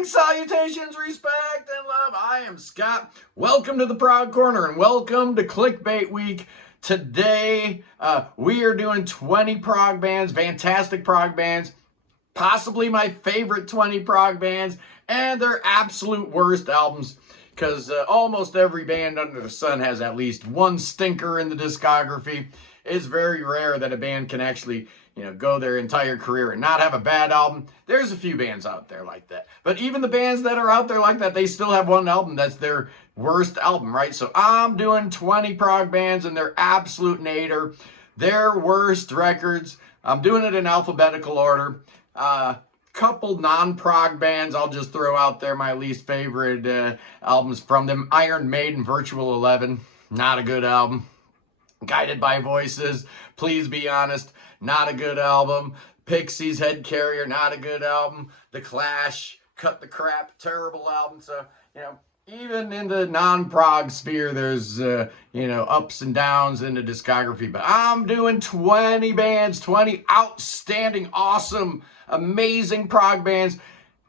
Greetings, salutations, respect, and love. I am Scott. Welcome to the Proud Corner and welcome to Clickbait Week. Today, we are doing 20 prog bands, fantastic prog bands, possibly my favorite 20 prog bands, and their absolute worst albums. Because almost every band under the sun has at least one stinker in the discography. It's very rare that a band can actually, go their entire career and not have a bad album. There's a few bands out there like that. But even the bands that are out there like that, they still have one album that's their worst album, right? So I'm doing 20 prog bands and their absolute nadir, their worst records. I'm doing it in alphabetical order. Couple non-prog bands I'll just throw out there, my least favorite albums from them. Iron Maiden, Virtual 11, not a good album. Guided by Voices, Please Be Honest, not a good album. Pixies, Head Carrier, not a good album. The Clash, Cut the Crap, terrible album. So, even in the non-prog sphere, there's, ups and downs in the discography. But I'm doing 20 bands, 20 outstanding, awesome, amazing prog bands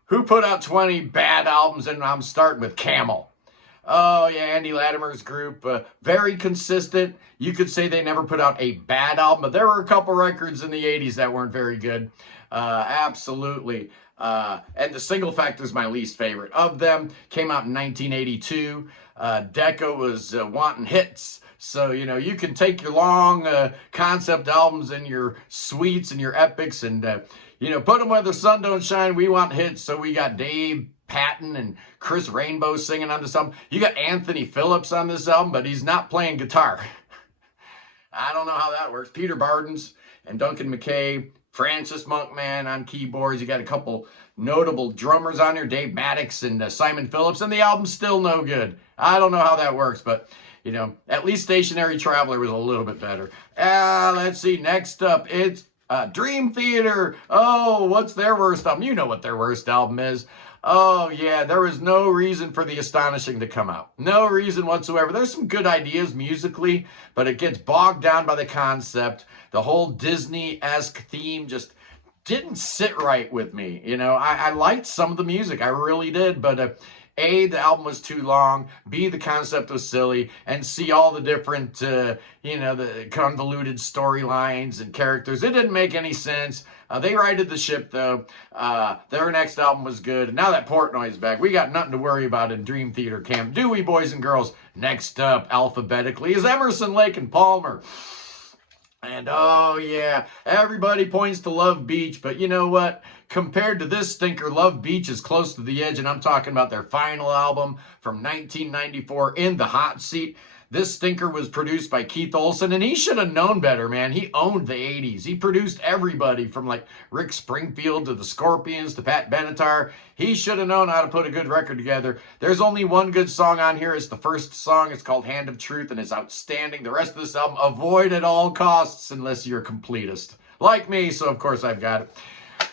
who put out 20 bad albums, and I'm starting with Camel. Oh, yeah, Andy Latimer's group, very consistent. You could say they never put out a bad album, but there were a couple records in the 80s that weren't very good. Absolutely. And the Single Factor is my least favorite of them. Came out in 1982. Decca was wanting hits. So, you can take your long concept albums and your suites and your epics and, put them where the sun don't shine. We want hits. So we got Dave Patton and Chris Rainbow singing on this album. You got Anthony Phillips on this album, but he's not playing guitar. I don't know how that works. Peter Bardens and Duncan McKay, Francis Monkman on keyboards. You got a couple notable drummers on here, Dave Maddox and Simon Phillips, and the album's still no good. I don't know how that works, but, at least Stationary Traveler was a little bit better. Let's see. Next up, it's Dream Theater. Oh, what's their worst album? You know what their worst album is. Oh, yeah, there was no reason for The Astonishing to come out. No reason whatsoever. There's some good ideas musically, but it gets bogged down by the concept. The whole Disney-esque theme just didn't sit right with me. I liked some of the music. I really did, but A, the album was too long. B, the concept was silly. And C, all the different, the convoluted storylines and characters. It didn't make any sense. They righted the ship, though. Their next album was good. And now that Portnoy's back, we got nothing to worry about in Dream Theater camp. Do we, boys and girls? Next up, alphabetically, is Emerson, Lake and Palmer. And oh yeah, everybody points to Love Beach, but you know what? Compared to this stinker, Love Beach is close to the edge, and I'm talking about their final album from 1994, In the Hot Seat. This stinker was produced by Keith Olsen, and he should have known better, man. He owned the 80s. He produced everybody from like Rick Springfield to the Scorpions to Pat Benatar. He should have known how to put a good record together. There's only one good song on here. It's the first song. It's called Hand of Truth, and it's outstanding. The rest of this album, avoid at all costs unless you're a completist. Like me, so of course I've got it.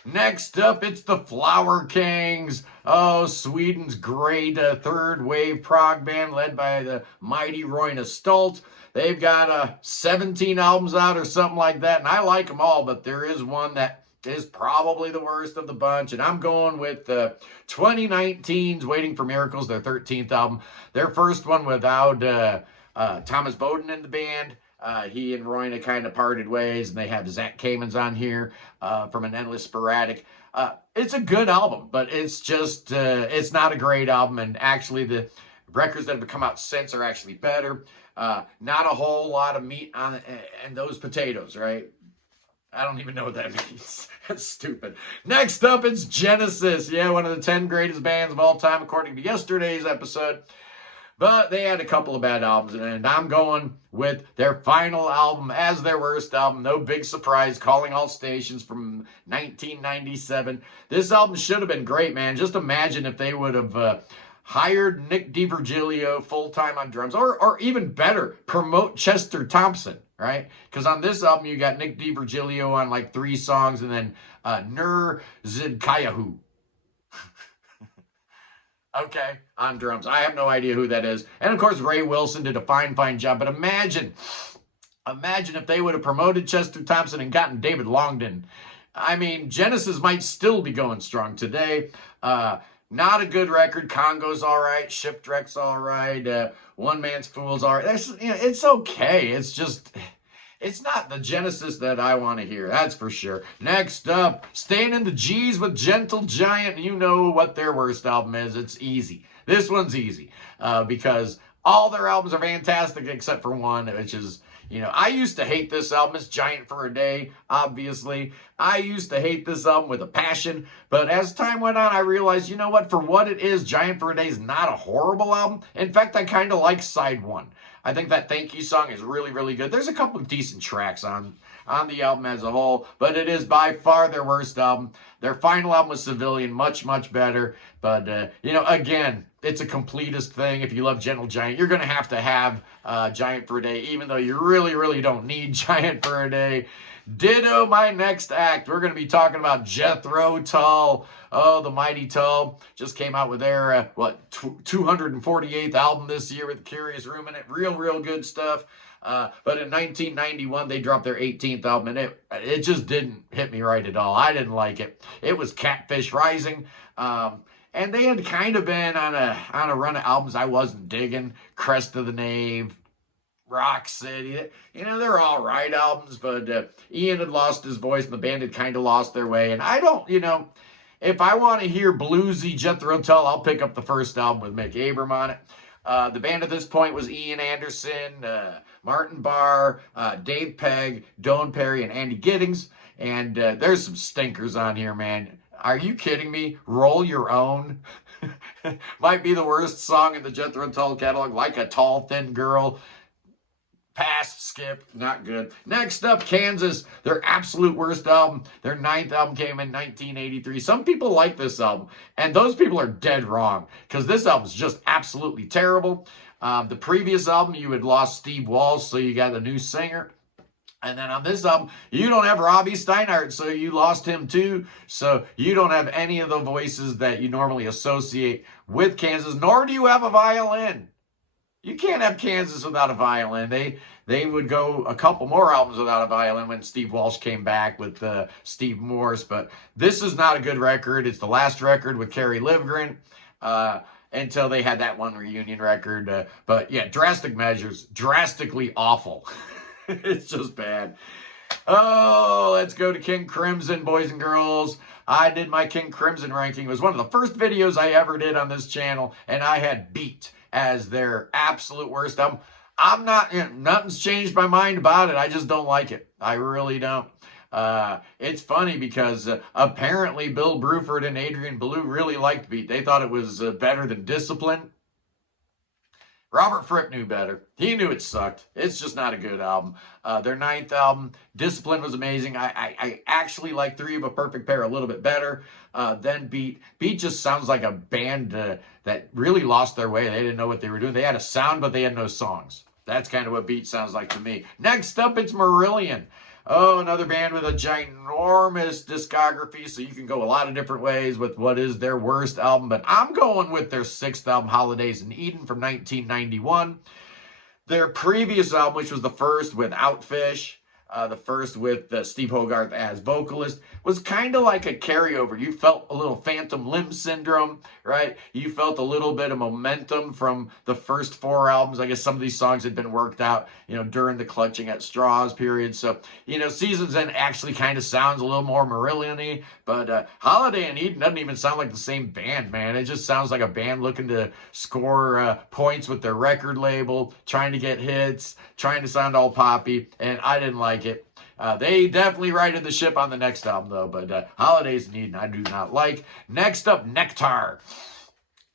Next up, it's the Flower Kangs. Oh, Sweden's great third wave prog band led by the mighty Roine Stolt. They've got 17 albums out or something like that, and I like them all, but there is one that is probably the worst of the bunch, and I'm going with 2019's Waiting for Miracles, their 13th album. Their first one without Thomas Bowden in the band. He and Roine kind of parted ways, and they have Zach Kamens on here from An Endless Sporadic. It's a good album, but it's just, it's not a great album, and actually the records that have come out since are actually better. Not a whole lot of meat on and those potatoes, right? I don't even know what that means. That's stupid. Next up, it's Genesis. Yeah, one of the 10 greatest bands of all time, according to yesterday's episode. But they had a couple of bad albums, and I'm going with their final album as their worst album. No big surprise, Calling All Stations from 1997. This album should have been great, man. Just imagine if they would have hired Nick DiVirgilio full-time on drums, or even better, promote Chester Thompson, right? Because on this album, you got Nick DiVirgilio on like 3 songs, and then Nur Zidkayahu. Okay, on drums. I have no idea who that is. And of course, Ray Wilson did a fine job. But imagine if they would have promoted Chester Thompson and gotten David Longdon. I mean, Genesis might still be going strong today. not a good record. Congo's all right. Shipwreck's all right. One Man's Fool's all right. It's okay. It's just, it's not the Genesis that I want to hear. That's for sure. Next up, staying in the G's with Gentle Giant. You know what their worst album is. It's easy. This one's easy because all their albums are fantastic except for one, which is, I used to hate this album. It's Giant for a Day, obviously. I used to hate this album with a passion, but as time went on, I realized, you know what, for what it is, Giant for a Day is not a horrible album. In fact, I kind of like side one. I think that Thank You song is really, really good. There's a couple of decent tracks on the album as a whole, but it is by far their worst album. Their final album was Civilian, much, much better. But, again, it's a completist thing. If you love Gentle Giant, you're going to have Giant for a Day, even though you really, really don't need Giant for a Day. Ditto my next act. We're going to be talking about Jethro Tall. Oh, the mighty Tall just came out with their, 248th album this year with Curious Room in it. Real, real good stuff. But in 1991, they dropped their 18th album, and it just didn't hit me right at all. I didn't like it. It was Catfish Rising. And they had kind of been on a run of albums I wasn't digging. Crest of the Knave, Rock City, they're all right albums, but Ian had lost his voice and the band had kind of lost their way. And I don't, if I want to hear bluesy Jethro Tull, I'll pick up the first album with Mick Abram on it. The band at this point was Ian Anderson, Martin Barr, Dave Pegg, Doane Perry, and Andy Giddings. And there's some stinkers on here, man. Are you kidding me? Roll Your Own might be the worst song in the Jethro Tull catalog. Like a Tall, Thin Girl. Pass, skip, not good. Next up, Kansas, their absolute worst album. Their 9th album came in 1983. Some people like this album, and those people are dead wrong, because this album's just absolutely terrible. The previous album, you had lost Steve Walsh, so you got a new singer. And then on this album, you don't have Robbie Steinhardt, so you lost him too. So you don't have any of the voices that you normally associate with Kansas, nor do you have a violin. You can't have Kansas without a violin. They would go a couple more albums without a violin when Steve Walsh came back with Steve Morse. But this is not a good record. It's the last record with Kerry Livgren until they had that one reunion record. But yeah, Drastic Measures, drastically awful. It's just bad. Oh, let's go to King Crimson, boys and girls. I did my King Crimson ranking. It was one of the first videos I ever did on this channel, and I had Beat as their absolute worst album. I'm not, nothing's changed my mind about it. I just don't like it. I really don't. It's funny because apparently Bill Bruford and Adrian Belew really liked Beat. They thought it was better than Discipline. Robert Fripp knew better. He knew it sucked. It's just not a good album. Their 9th album, Discipline, was amazing. I actually like Three of a Perfect Pair a little bit better than Beat. Beat just sounds like a band that really lost their way. They didn't know what they were doing. They had a sound, but they had no songs. That's kind of what Beat sounds like to me. Next up, it's Merillion. Oh, another band with a ginormous discography, so you can go a lot of different ways with what is their worst album, but I'm going with their 6th album, Holidays in Eden, from 1991. Their previous album, which was the first with Outfish, the first with Steve Hogarth as vocalist, was kind of like a carryover. You felt a little Phantom Limb Syndrome, right? You felt a little bit of momentum from the first 4 albums. I guess some of these songs had been worked out, during the Clutching at Straws period. So, Seasons End actually kind of sounds a little more Merillion-y, but Holiday in Eden doesn't even sound like the same band, man. It just sounds like a band looking to score points with their record label, trying to get hits, trying to sound all poppy, and I didn't like it. They definitely righted the ship on the next album, though, but Holidays in Eden I do not like. Next up, Nectar.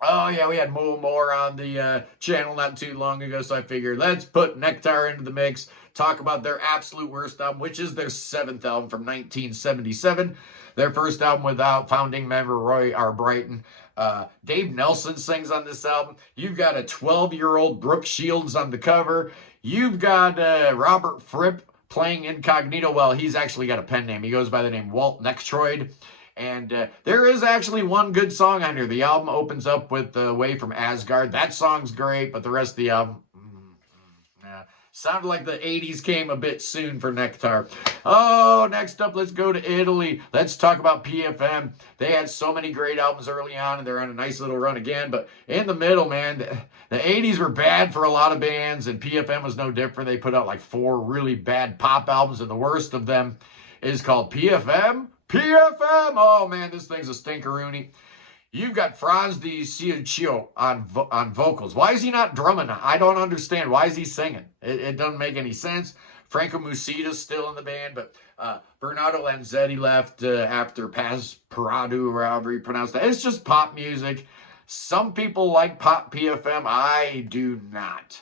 Oh, yeah, we had Mo Moore on the channel not too long ago, so I figured let's put Nectar into the mix, talk about their absolute worst album, which is their 7th album from 1977. Their first album without founding member Roy R. Brighton. Dave Nelson sings on this album. You've got a 12-year-old Brooke Shields on the cover. You've got Robert Fripp playing incognito. Well, he's actually got a pen name. He goes by the name Walt Nextroid. And there is actually one good song on here. The album opens up with Away from Asgard. That song's great, but the rest of the album, Sounded like the 80s came a bit soon for Nectar. Oh, next up, let's go to Italy. Let's talk about PFM. They had so many great albums early on, and they're on a nice little run again. But in the middle, man, the 80s were bad for a lot of bands, and PFM was no different. They put out like 4 really bad pop albums, and the worst of them is called PFM. PFM! Oh, man, this thing's a stinkeroony. You've got Franz Di Cioccio on vocals. Why is he not drumming? I don't understand. Why is he singing? It doesn't make any sense. Franco Musita's still in the band, but Bernardo Lanzetti left after Paz Paradu, or however you pronounce that. It's just pop music. Some people like pop PFM. I do not.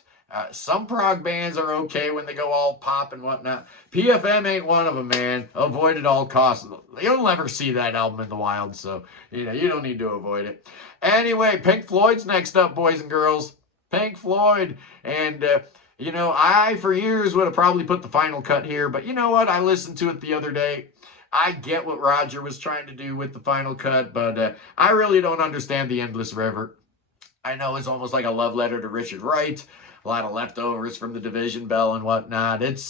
Some prog bands are okay when they go all pop and whatnot. PFM ain't one of them, man. Avoid at all costs. You'll never see that album in the wild, so you don't need to avoid it. Anyway, Pink Floyd's next up, boys and girls. Pink Floyd. And, I, for years, would have probably put the final cut here, but you know what? I listened to it the other day. I get what Roger was trying to do with the final cut, but I really don't understand The Endless River. I know it's almost like a love letter to Richard Wright. A lot of leftovers from the Division Bell and whatnot. It's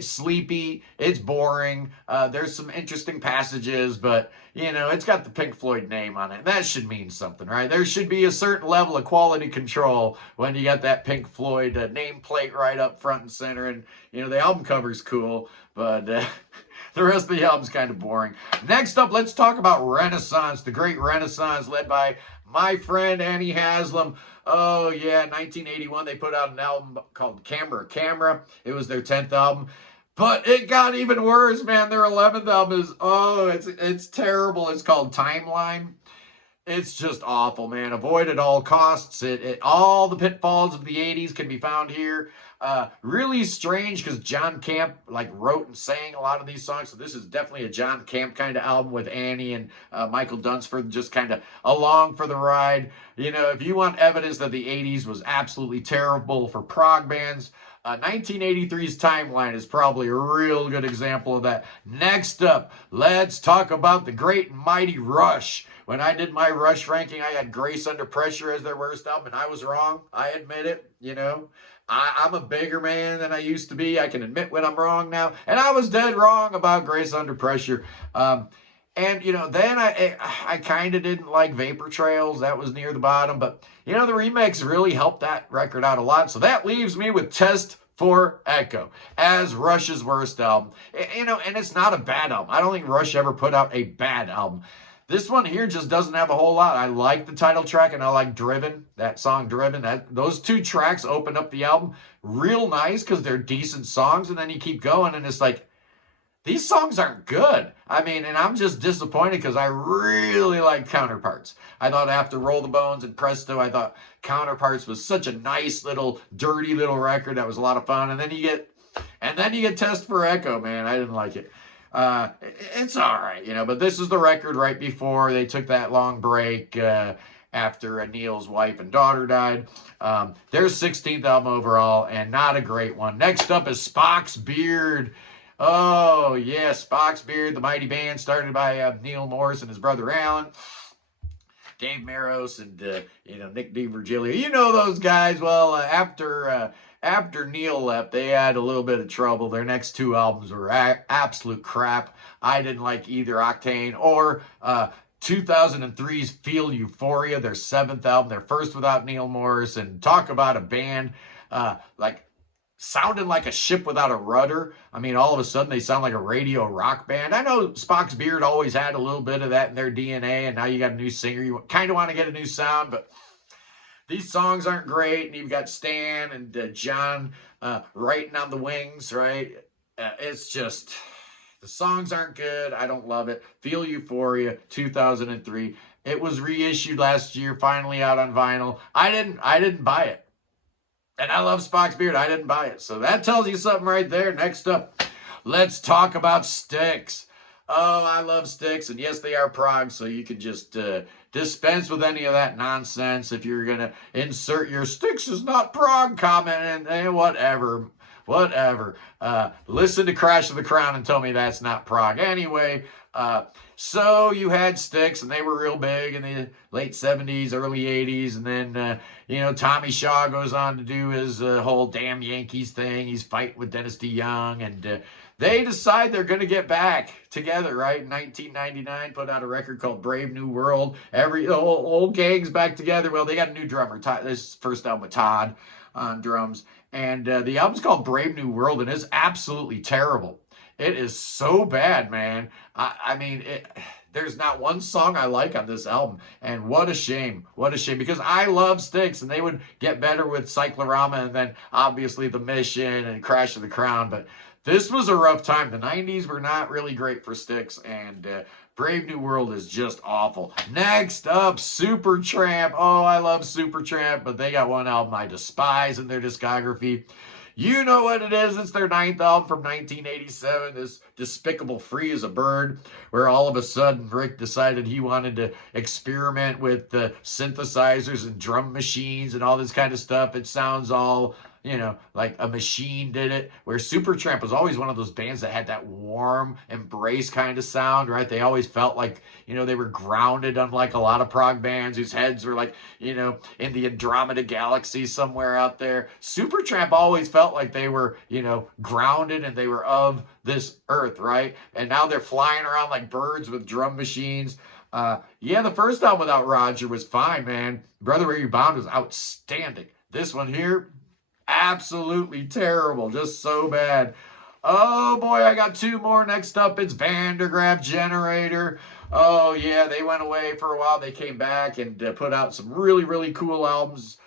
sleepy. It's boring. There's some interesting passages, but, it's got the Pink Floyd name on it. That should mean something, right? There should be a certain level of quality control when you got that Pink Floyd nameplate right up front and center. And, the album cover's cool, but the rest of the album's kind of boring. Next up, let's talk about Renaissance, the great Renaissance led by my friend Annie Haslam. Oh, yeah, 1981, they put out an album called Camera. It was their 10th album. But it got even worse, man. Their 11th album is, it's terrible. It's called Timeline. It's just awful, man. Avoid at all costs. All the pitfalls of the 80s can be found here. Really strange because John Camp wrote and sang a lot of these songs. So this is definitely a John Camp kind of album with Annie and Michael Dunsford just kind of along for the ride. If you want evidence that the 80s was absolutely terrible for prog bands, 1983's Timeline is probably a real good example of that. Next up, let's talk about the great and mighty Rush. When I did my Rush ranking, I had Grace Under Pressure as their worst album, and I was wrong. I admit it, I'm a bigger man than I used to be. I can admit when I'm wrong now. And I was dead wrong about Grace Under Pressure. Then I kind of didn't like Vapor Trails. That was near the bottom. But, the remix really helped that record out a lot. So that leaves me with Test for Echo as Rush's worst album. And it's not a bad album. I don't think Rush ever put out a bad album. This one here just doesn't have a whole lot. I like the title track and I like Driven, that song Driven. Those 2 tracks open up the album real nice because they're decent songs. And then you keep going and it's like, these songs aren't good. And I'm just disappointed because I really like Counterparts. I thought after Roll the Bones and Presto, I thought Counterparts was such a nice little, dirty little record. That was a lot of fun. And then you get Test for Echo, man. I didn't like it. It's all right, but this is the record right before they took that long break after Neil's wife and daughter died. Their 16th album overall, and not a great one. Next up is Spock's Beard. Oh, yeah, Spock's Beard, the mighty band started by Neil Morris and his brother Alan. Dave Maros and, Nick DiVirgilio. Those guys. Well, after Neil left, they had a little bit of trouble. Their next 2 albums were absolute crap. I didn't like either Octane or 2003's Feel Euphoria, their 7th album, their first without Neil Morris. And talk about a band sounding like a ship without a rudder. All of a sudden they sound like a radio rock band. I know Spock's Beard always had a little bit of that in their DNA, and now you got a new singer. You kind of want to get a new sound, but these songs aren't great. And you've got Stan and John writing on the wings, right? It's just, the songs aren't good. I don't love it. Feel Euphoria, 2003. It was reissued last year, finally out on vinyl. I didn't buy it. And I love Spock's Beard. I didn't buy it. So that tells you something right there. Next up, let's talk about Styx. Oh, I love Styx. And yes, they are prog, so you can just dispense with any of that nonsense if you're going to insert your Styx is not prog comment and whatever. whatever. Listen to Crash of the Crown and tell me that's not prog. Anyway, so you had Styx, and they were real big in the late 70s, early 80s, and then, Tommy Shaw goes on to do his whole damn Yankees thing. He's fighting with Dennis DeYoung, and they decide they're going to get back together, right? In 1999, put out a record called Brave New World. The whole gang's back together. Well, they got a new drummer. This first album with Todd on drums. And the album's called Brave New World, and it's absolutely terrible. It is so bad, man. I mean, there's not one song I like on this album. And what a shame. What a shame. Because I love Styx, and they would get better with Cyclorama, and then obviously The Mission and Crash of the Crown. But this was a rough time. The 90s were not really great for Styx, and Brave New World is just awful. Next up, Supertramp. Oh, I love Supertramp, but they got one album I despise in their discography. You know what it is. It's their 9th album from 1987, this despicable Free as a Bird, where all of a sudden Rick decided he wanted to experiment with synthesizers and drum machines and all this kind of stuff. It sounds all, like a machine did it, where Supertramp was always one of those bands that had that warm embrace kind of sound, right? They always felt like, they were grounded, unlike a lot of prog bands whose heads were like, in the Andromeda galaxy somewhere out there. Supertramp always felt like they were, grounded, and they were of this earth, right? And now they're flying around like birds with drum machines. The first album without Roger was fine, man. Brother Where You Bound was outstanding. This one here, absolutely terrible. Just so bad. Oh boy, I got 2 more. Next up, it's Vandergraph Generator. Oh yeah, they went away for a while. They came back and put out some really, really cool albums.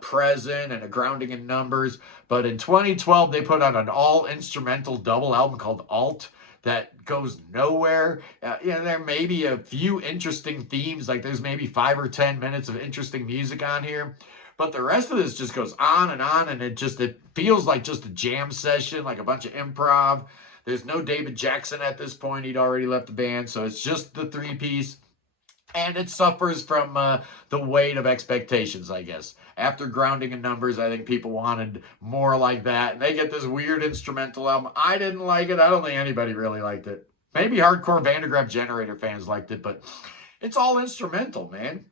Present and A Grounding in Numbers. But in 2012, they put out an all-instrumental double album called Alt that goes nowhere. There may be a few interesting themes, like there's maybe 5 or 10 minutes of interesting music on here. But the rest of this just goes on, and it feels like just a jam session, like a bunch of improv. There's no David Jackson at this point. He'd already left the band, so it's just the 3-piece. And it suffers from the weight of expectations, I guess. After Grounding in Numbers, I think people wanted more like that. And they get this weird instrumental album. I didn't like it. I don't think anybody really liked it. Maybe hardcore Vandergraph Generator fans liked it, but it's all instrumental, man.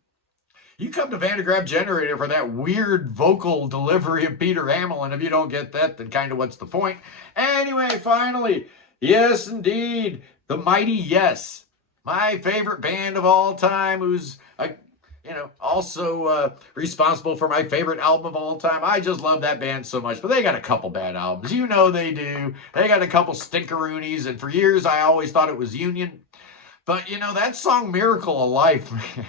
You come to Vandergraph Generator for that weird vocal delivery of Peter Hamill, and if you don't get that, then kind of what's the point? Anyway, finally, yes, indeed, the mighty Yes. My favorite band of all time, who's, also responsible for my favorite album of all time. I just love that band so much, but they got a couple bad albums. They do. They got a couple stinkeroonies, and for years I always thought it was Union. But, that song Miracle of Life, man,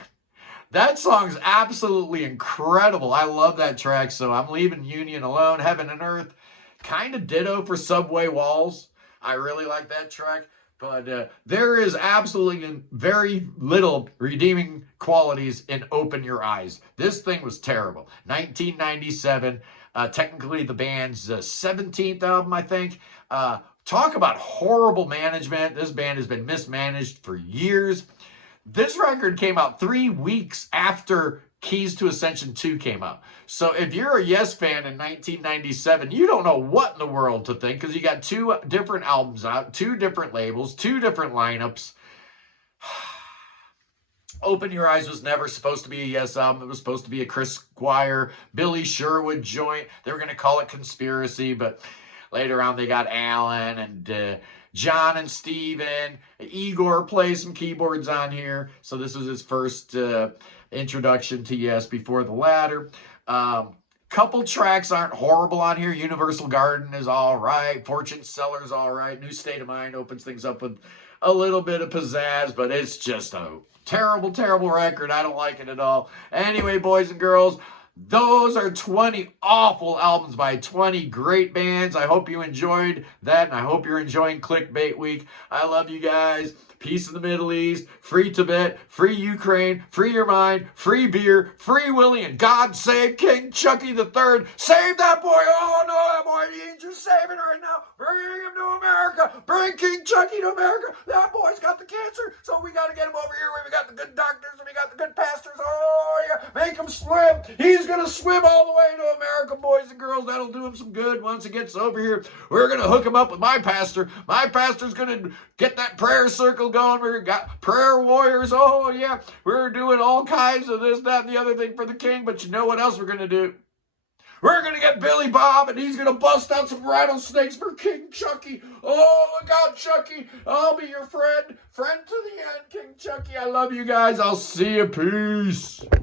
that song's absolutely incredible. I love that track, so I'm leaving Union alone. Heaven and Earth, kind of ditto for Subway Walls. I really like that track. But there is absolutely very little redeeming qualities in Open Your Eyes. This thing was terrible. 1997, technically the band's 17th album, I think. Talk about horrible management. This band has been mismanaged for years. This record came out 3 weeks after Keys to Ascension 2 came out. So if you're a Yes fan in 1997, you don't know what in the world to think, because you got 2 different albums out, 2 different labels, 2 different lineups. Open Your Eyes was never supposed to be a Yes album. It was supposed to be a Chris Squire, Billy Sherwood joint. They were going to call it Conspiracy, but later on they got Alan and John and Steven. Igor plays some keyboards on here. So this was his first introduction to Yes before the latter. Couple tracks aren't horrible on here. Universal Garden is all right. Fortune Seller's all right. New State of Mind opens things up with a little bit of pizzazz, but it's just a terrible, terrible record. I don't like it at all. Anyway, boys and girls, those are 20 awful albums by 20 great bands. I hope you enjoyed that, and I hope you're enjoying Clickbait Week. I love you guys. Peace in the Middle East, free Tibet, free Ukraine, free your mind, free beer, free Willie, and God save King Chucky III. Save that boy. Oh, no, that boy needs you saving right now. Bring him to America. Bring King Chucky to America. That boy's got the cancer, so we got to get him over here. We got the good doctors, and we got the good pastors. Oh, yeah. Make him swim. He's going to swim all the way to America, boys and girls. That'll do him some good once he gets over here. We're going to hook him up with my pastor. My pastor's going to get that prayer circle going. We've got prayer warriors. Oh, yeah. We're doing all kinds of this, that, and the other thing for the king. But you know what else we're going to do? We're going to get Billy Bob, and he's going to bust out some rattlesnakes for King Chucky. Oh, look out, Chucky. I'll be your friend. Friend to the end, King Chucky. I love you guys. I'll see you. Peace.